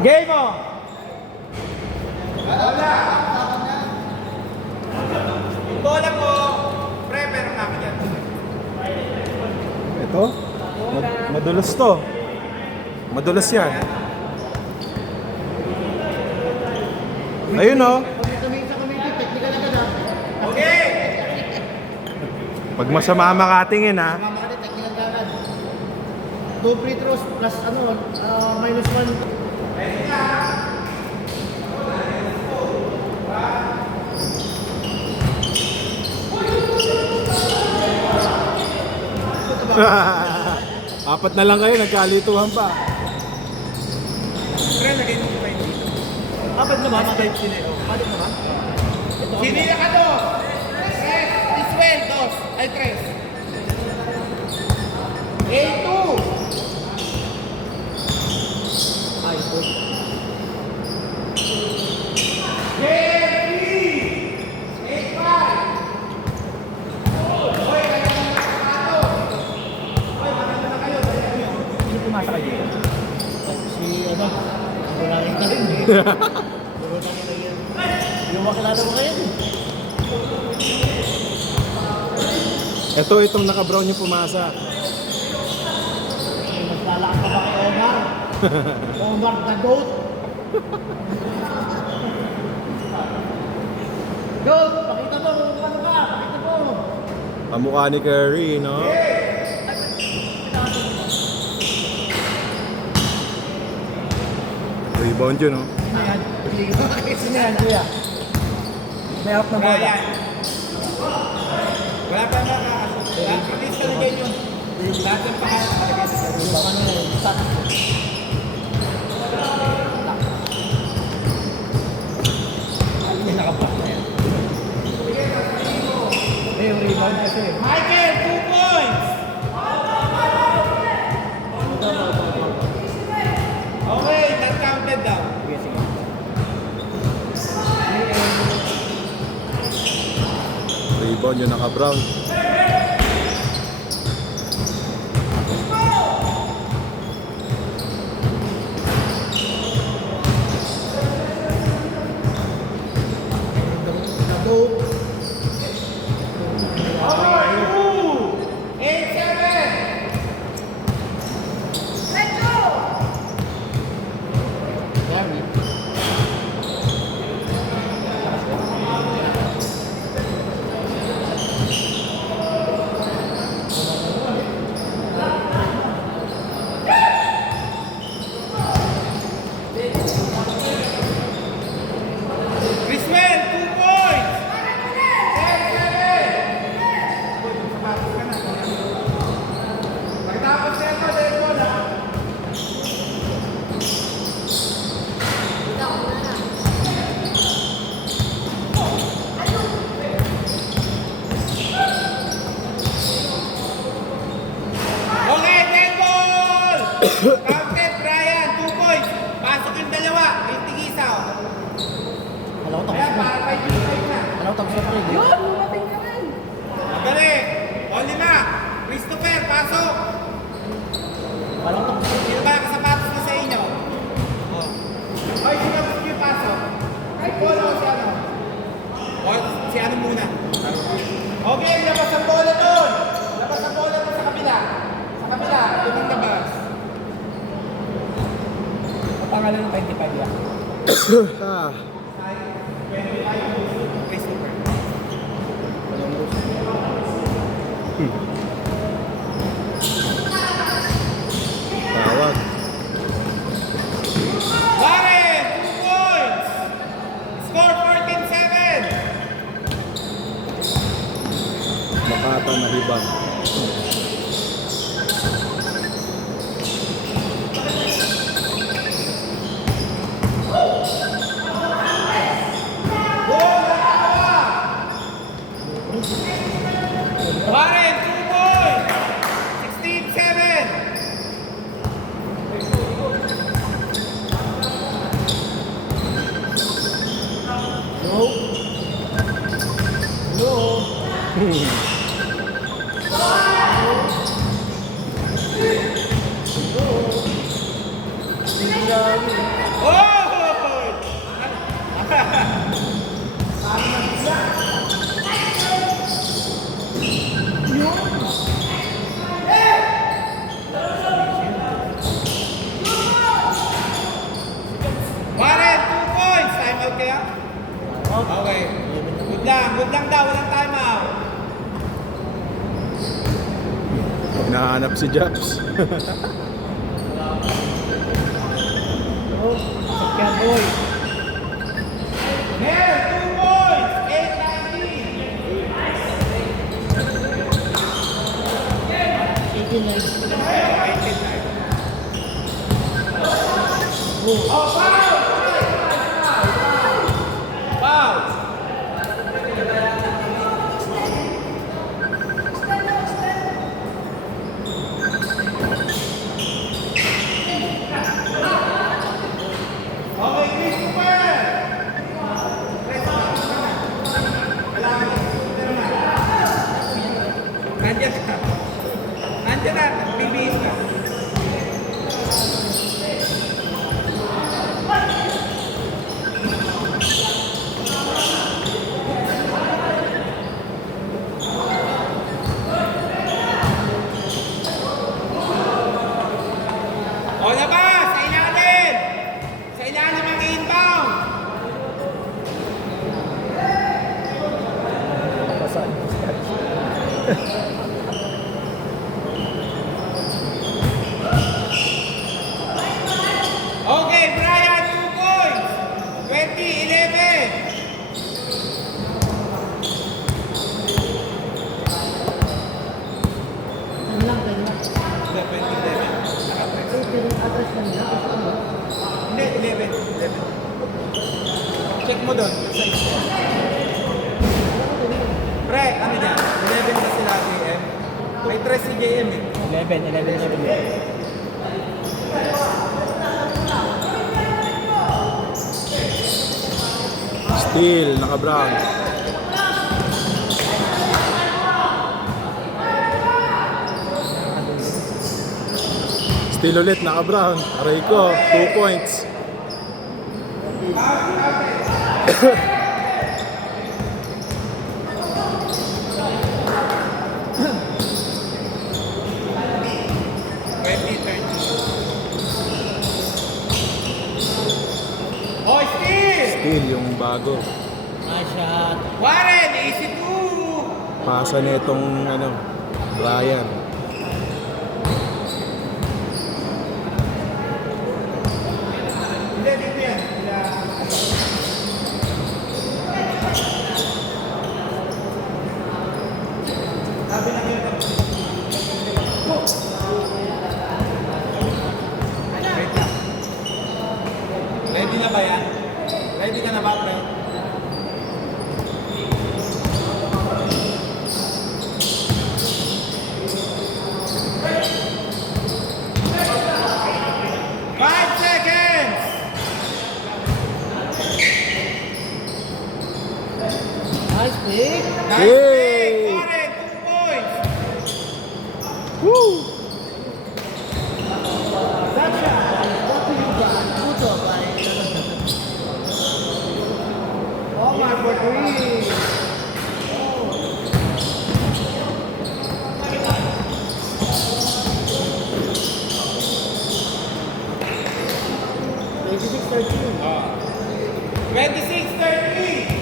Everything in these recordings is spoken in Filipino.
Game mo! Wala! Yung bola po, pre, meron namin yan. Ito? Madulas to. Madulas yan. Ayun oh. Okay! Pag masama makatingin ha. Mamakati, technical agad. 2 free throws plus minus 1. Apat na lang kayo, nagkalituhan pa. Pre, lagay mo pa yun dito. Apat naman, type sila. Apat naman. Sinila ka do! Tres! Iswell, dos! Ay, tres! A2! Ay, good. J3! A5! Hoy, kaya na nakakado! Hoy, maganda na kayo. Sino pumasa kayo? Si, Bulangin na rin eh. Bulangin na yan. Yung makilala mo kayo. Itong naka-brown yung pumasa. Naglalakad ka ba kay Omar? Omar the goat. Goat, pakita mo kung ano ka. Pakita mo. Kamukha ni Curry, no? Rebound yun, no? Ayan. Sino yan, kuya? May out na bola. Brian. Wala pa nakakasok. Release ka na dyan yun. Lahat ng pangalan nakalagay sa sarili. Yung ano yun, stop. Ay, nakapasa na yan. Eh, yung rebound kasi. Michael, 2 points! Okay, not counted daw. Sige, sige. Rebound yung naka-brown. Okay, 8-7! Gary. Chrisman, 2 points! 10-7! Pagkatapos na ito, dahil ko na. Okay, 10 ball! Counted, Brian, 2 points. Pasok yung dalawa, may tigisaw. Alam ko tapos Ayan, na. para 5 na. Alam ko tapos na pre. Madali. O, 5. Christopher, pasok. Alam ko tapos na. Sino ba kasapatos na sa inyo? O. Hoy, sino yung pasok? Si Paul o si ano? O, si ano muna? Okay, labas ang bola doon. Labas ang bola doon sa kabila. Sa kabila, doon ang labas. Pangalan ng 25 yan. Ah. Christopher. Tawag. Warren, 2 points. Score 14-7. Makata na rebound. Warren, 2 points. 16-7. Hello? Hello? Oh! good lang daw, walang time out. Nahanap si Japs. Oh, sakyan boy. Here, 2 points, 8-19. 18 na. Oh, foul! Foul! Okay, Christopher! Nandiyan ka. Nandiyan na, nagbibihis ka. O, labas! Sa ilalim! Sa ilalim ang inbound! Okay, Brian, 2 points! 20-11! Ano lang, kaya lang. Hindi, 20-11. Pero address lang niya. Hindi, 11. Check mo doon. Sa isa. Pre, ano yan? 11 na sila JM. May 3 si JM eh. 11. Steal, naka-brown. Steal ulit, naka-brown. Aray ko, 2 points. Oh, Steve! Steal yung bago. Nice shot. Warren, easy 2! Pasa nitong Brian. Hindi, dito yan. Sabi na yun. Wait lang. Ready na ba yan? Ready ka na ba, pre? Five seconds! Nice pick. Nice Yay! pick! Warren, 2 points! Woo! Puto, pare. Oh my God, three! Oh. 26-13!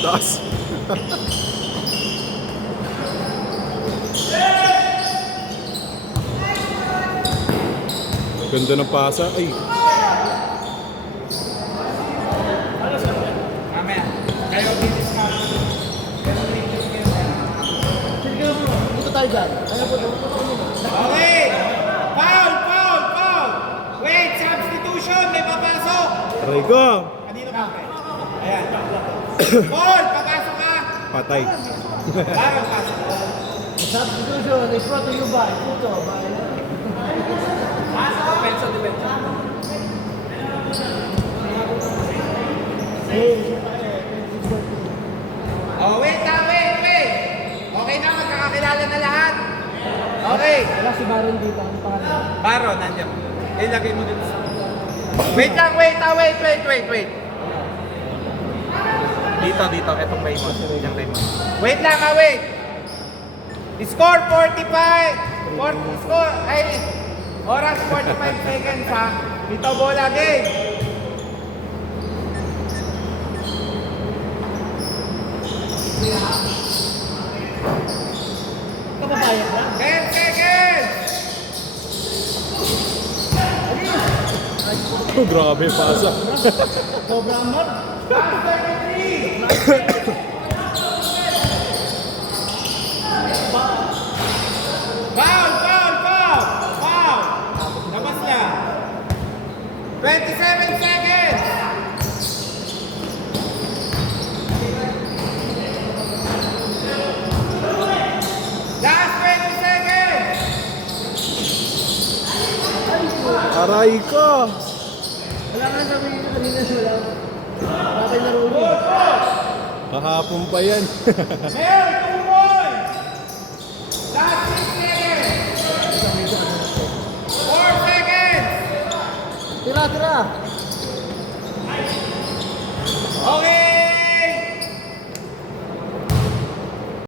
Taas. Ganda ng pasa. Ay, Mamaya, kayo di-discount. Sige mo, dito tayo dyan. Ano po ito? Okay! Foul! Foul! Foul! Wait! Substitution! May papasok! aray ko. Kanino ba? Ayan. Paul! Papasok ka! Patay. Parang pasok. Substitution is brought to you by Puto. Pasok! Depensa, depensa. Oh, wait! Wait! Okay na, magkakakilala na lahat. Okay. Wala si Baron dito. Ang pangalan. Baro, nandiyan. Ilagay mo dito sa... Wait lang, wait. Dito, etong Raymond. Yung Raymond. Wait lang wait. Score 45. Score, oras 45 seconds ha. Dito bola, game. Kapapayag na. 10 seconds. Oh, grabe yung pasa. Sobrang mar. Last 33. Foul. Labas na. 27 seconds. Last 20 seconds. Aray ko. Wala nga sabi niyo kanina wala. Patay na rulo. Kahapon pa yan. Mayor, 2 points. Last 6 seconds. 4 seconds. Tira.